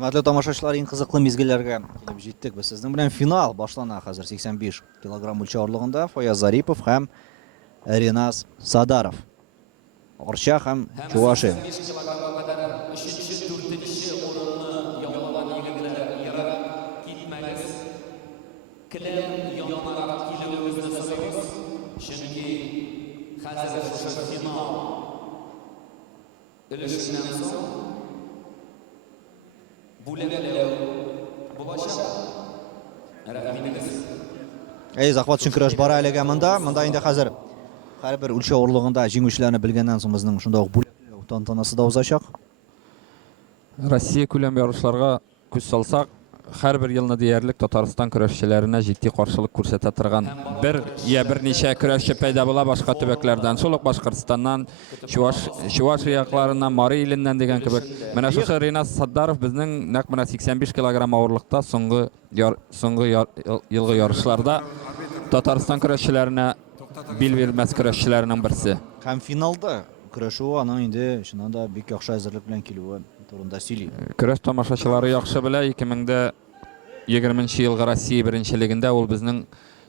Hurmatli tomoshabchilar, eng qiziqli mezgillarga kelib jetdik. Biz sizning bilan final boshlanadi hozir 85 kilogramm o'lchovlig'ida Foyaz Zaripov ham Renas Sadarov. Orcha ham Chuvashi. Zahvat uchun kurash bora olagamanda, menda endi hozir har bir o'lchov o'rlig'ida jenguvchilarni bilgandan so'ng bizning shunday bo'lak tantanasida o'zashaq. Rossiya ko'lam yarışlarga ko'z solsak, har bir yilni deyarli Tatariston kurashchilarına ciddi qarshilik ko'rsata turgan bir necha kurashchi paydo bo'la boshqa tubaklardan, Suluq Boshqirdistondan, Shuvash yoqlaridan, Mari ilindən degan kibak. Mana shu Renas Sadarov bizning naq mana 85 kilogram og'irlikda so'nggi yilgi yarışlarda Tatariston kurashchilarına bil vermas kurashchilarining birisi. Ham finalda kurashuv ana endi shundan bek yaxshi hozirlik bilan keluvi turunda sili. Kurash tomoshabchilari yaxshi bilan 2020-yilgi Rossiya birinchiligida ol bizning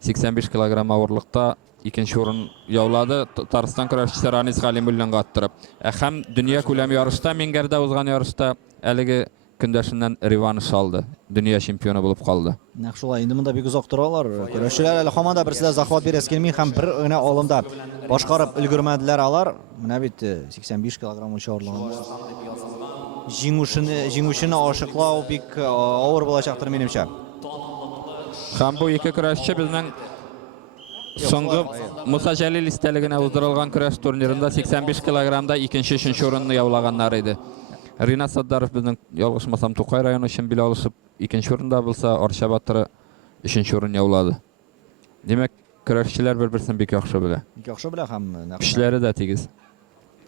85 kilogram og'irlikda ikkinchi o'rin yovladi. Tatariston kurashchisi Ranis G'alimullan qattirib. Ham dunyo ko'lam yarışda Mingarda o'zgan yarışda haligi kundashidan revanş oldi. Dunyo chempioni bo'lib qoldi. Naqshlar endi bunda bek uzoq turarlar. Kurashchilar hali hamada birsizlar zaxvat berasi kelmay ham bir o'yna olimda boshqarib ulgurmadilar alar. Mana bu 85 kilogram o'lchovlig'ida jenguvchini oshiqlov bek og'ir bo'lacaqdir menimcha. Ham bu ikki kurashchi bizning so'nggi Musa Jalil istaligini o'zdirilgan kurash turnirida 85 kilogramda ikkinchi, uchinchi o'rinni yovlaganlar edi. Renas Sadarov bizning yolg'ishmasam To'qay rayoni uchun bila olishib ikkinchi o'rinda bo'lsa, Orcha Batiri uchinchi o'rin yovladi. Demak, kurashchilar bir-birini bek yaxshi bilan. Yaxshi bilan ham ishlari da tegiz.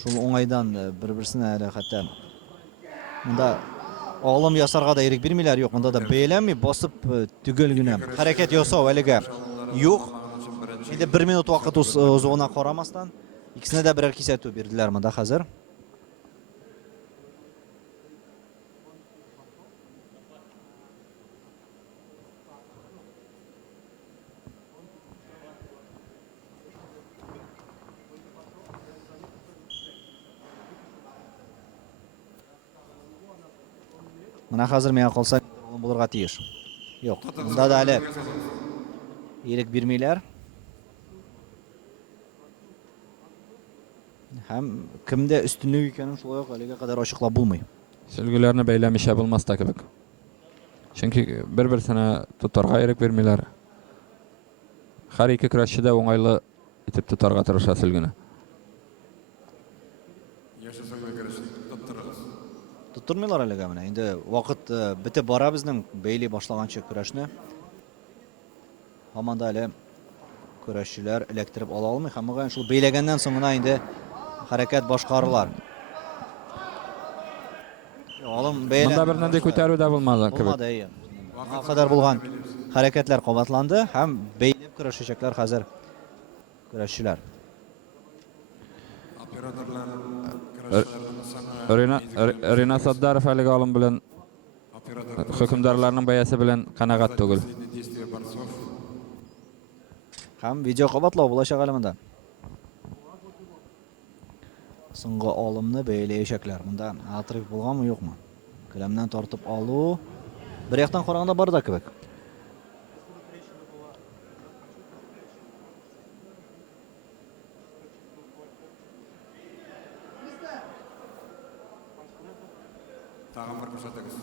Shu o'ng'aydan bir-birini hatto bunda olim yasarga da erik bermaylar, yo'q. Bunda da beylami bosib tugalgina harakat yasov haliga yo'q. Endi 1 minut vaqt o'zig'ina qaramasdan ikkisini da birer kesatib berdilar bunda hozir. Mana hozir men qolsa bo'larga tegish. Yo'q. Bunda da hali erik bermaylar. Ham kimda ustunlik ekanini shular haliga qadar ochiqlab bo'lmaydi. Silgilarni baylamisha bo'lmasda kibak. Chunki bir-birsini tutarga erik bermaylar. Har ikki kurashchida o'ng'ayli etib tutarga tirishadi silgini. Tutturmaylar haliga mana. Endi vaqt bitib bora bizning beyli boshlagancha kurashni. Hamanda hali kurashchilar elektrib ola olmay, hammaga shu beylagandan so'nggina endi harakat boshqarilar. Olim beylan. Bunda bir narsa ko'taruvda bo'lmadi. Bo'lmadi. Bu qadar bo'lgan harakatlar quvvatlandi, ham beylab kurashacaklar hozir kurashchilar. Renas Sadarov haliga olim bilan hukmdorlarning bayasi bilan qanoat tugul. Ham video quvvatlov bo'lashaq alamanda. So'nggi olimni beylayishaklar. Bunda atrik bo'lganmi yo'qmi? Ko'lamdan tortib olu. Bir yoqdan qaraganda borda kibak. Tag'in bir ko'rsatamiz.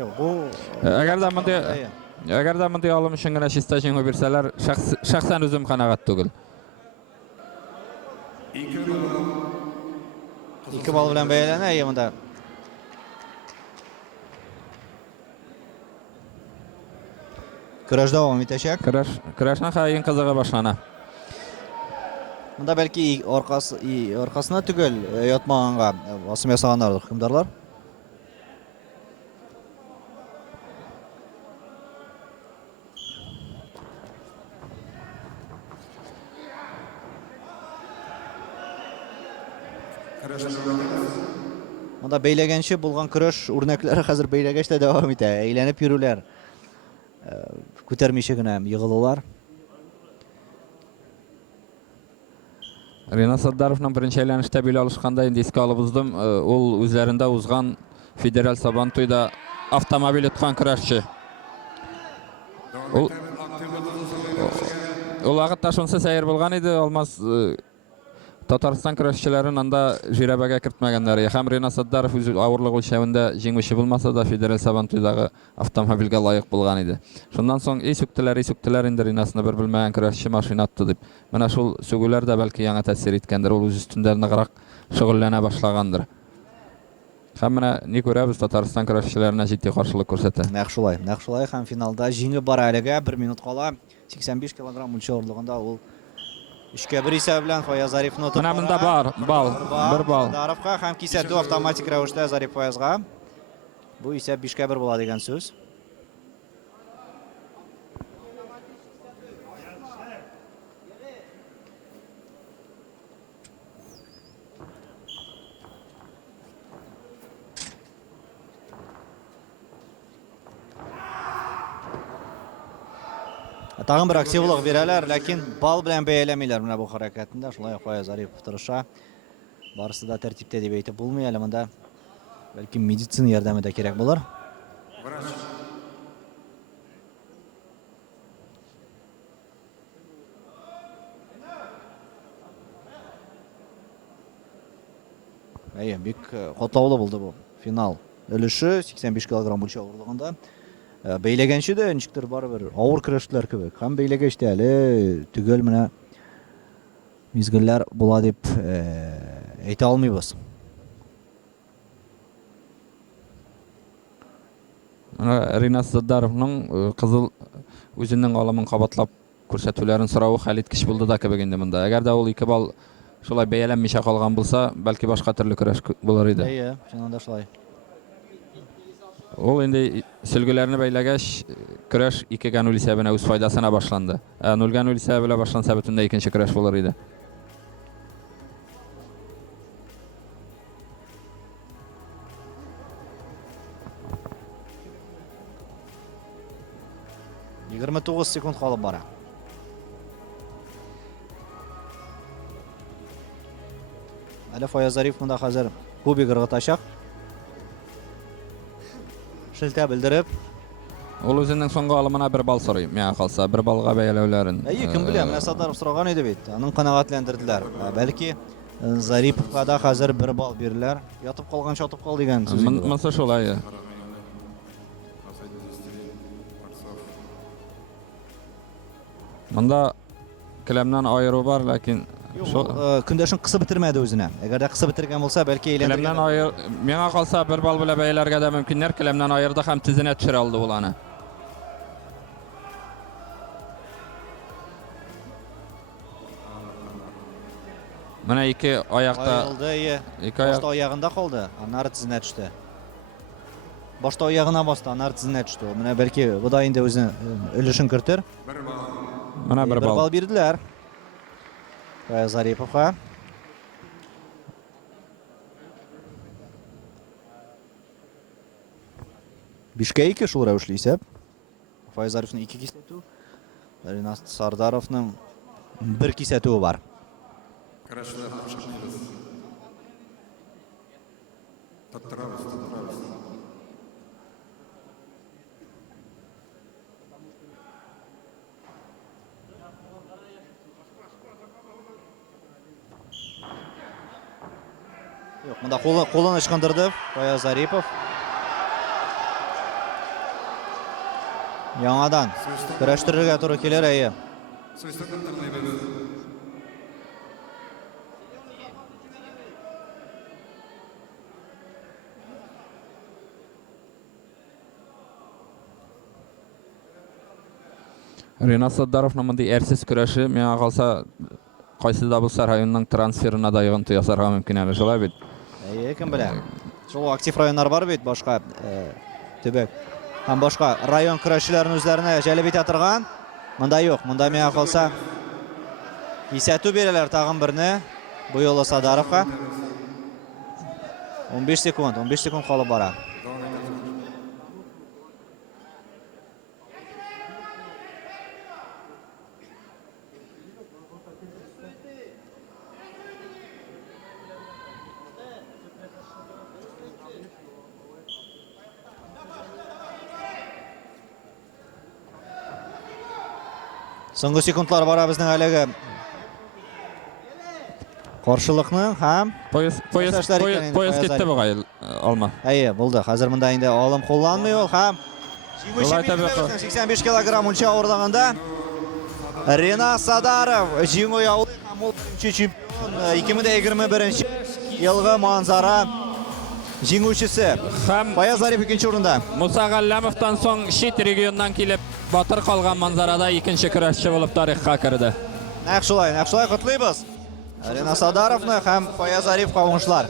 Yo'q, bu agarda bunday olim uchungina shistachini bersalar, shaxsan o'zim qanoat tugul. Ikki bol bilan baylanay bunda. Kurash davom etacak. Kurashning qiyin qizig'i boshlanadi. Mında belki arkasına tügel yatmağınğa basım yasaganlardır hükümdarlar. Mında beylegençi bulgan küröş örnekleri hazır beylegeçte devam ete. Eğlenip yürüler. Көтермейше генә йыгылулар. Ринат Саддаровның беренче әйләнештә бил алышканда инде искә алып уздым. Ул үзләрендә узган федераль Сабантуйда автомобиль тоткан көрәшче. Ул вакытта шунсы сәер булган иде, алмаз Татарстан көрәшчеләрен анда жирәбәгә кертмәгәннәр. Һәм Ринат Саддаров үз авырлык үлчәвендә җиңүче булмаса да федераль Сабантуйдагы автомобильгә лаек булган иде. Шуннан соң сүктеләр инде Ринасны бер белмәгән көрәшче машина атты дип. Менә шул сүгүләр дә бәлки яңа тәэсир иткәндер, ул үз өстендә ныграк шөгыльләнә башлагандыр. Һәм менә ни күрәбез, Татарстан көрәшчеләренә җитди каршылык күрсәтә. Нәкъ шулай һәм финалда җиңеп бара әлегә 1 минут кала. 85 кг үлчә авырлыгында ул 3-1 исәбе белән Фаяз Зарифны тотып. Менә монда бар, бер бал. Даровка һәм кисәтү автоматик рәвештә Зариф Фаязга. Бу исәп 5-1 була дигән сүз. Tağın bir aktivlik verələr, lakin bal bilən bəyələməylər mənə bu hərəkətində. Şulay Fayaz Arifov tırışa. Barısı da tərtibdə deyə eytib bulmuyor. Əlimində bəlkə meditsin yardımı da gerek bulur. Bik qotlaulı buldu bu final. Ölüşü 85 kg ölçü ağırlığında. Beylegençi de nişiktir var bir ağır kırıştılar gibi. Hem beylegeçti hali tügel mine mizgiller bula deyip eyte almayız. Ринат Саддаровның кызыл үзенең аламын кабатлап күрсәтүләрен сорауы хәл иткеч булды да кебек инде монда. Әгәр дә ул 2 бал шулай бәяләнмичә калган булса, бәлки башка төрле көрәш булыр иде. Чынында шулай. Ул инде сөлгеләрне бәйләгәч, көрәш 2-0 исәбенә үз файдасына башланды. 0-0 исәбенә башланса бөтенләй икенче көрәш булыр иде. Егерме 9 секунд қалып бара. Әлі Фаяз Зариф мұнда қазір кубик ырғыташақ. Шілтә білдіріп. Ул үзенең соңгы алымына 1 бал сорый. Миңа калса 1 балга бәяләүләрен. Кем белә, менә Саддаров сораган иде бит. Аның канагатьләндерделәр. Бәлки Зариповка да хәзер 1 бал биреләр. Ятып калганча атып кал дигән сүз. Монсы шулай. Монда келәмнән айыру бар, ләкин көндәшен кысы бетермәде үзенә. Әгәр дә кысы бетергән булса, бәлки әйләндергән. Келәмнән айыр, миңа калса 1 бал белән бәяләргә дә мөмкиннәр. Келәмнән айырды һәм тизенә төшерә алды ул аны. Менә 2 аякта, 2 Башта аягында калды, аннары тизенә төште. Башта аягына басты, аннары тизенә төште. Менә бәлки бу да инде үзенең өлешен кертер. Менә 1 бал. Бал бирделәр. Фаяз Зариповка. Бишкә 2 шул рәвешле исәп. Фаяз Зариповның 2 кисәтү. Ринат Сардаровның 1 кисәтүе бар. Көрәшчеләр кушылды. Тоттырабыз. Yok, bunda қолын ышқындырды Фаяз Зарипов. Яңадан көрәштірергә туры келер әйе. Ринат Саддаровның мондай әрсез көрәше миңа калса кайсы да булса районның трансферына да йогынты ясарга мөмкин әле, шулай бит. Кем белә. Шул актив районнар бар бит, башка төбәк һәм башка район көрәшчеләрен үзләренә җәлеп итә торган. Монда юк, монда миңа калса исәтү бирәләр тагын берне. Бу юлы Садаровка. 15 секунд калып бара. Соңгы секундлар бара безнең әлеге каршылыкның һәм Поезд кетте бугай, Алма. Әйе, булды. Хәзер монда инде алым кулланмый ул һәм 85 килограмм үлчәү авырлыгында Ренат Садаров җиңү яулый һәм ул беренче чемпион 2021 елгы манзара җиңүчесе. Фаяз Зарипов икенче урында. Муса Галләмовтан соң чит регионнан килеп батыр калган манзарада икенче көрәшче булып тарихка керде. Нәкъ шулай котлыйбыз. Ренат Садаровны һәм Фаяз Зариповка уңышлар.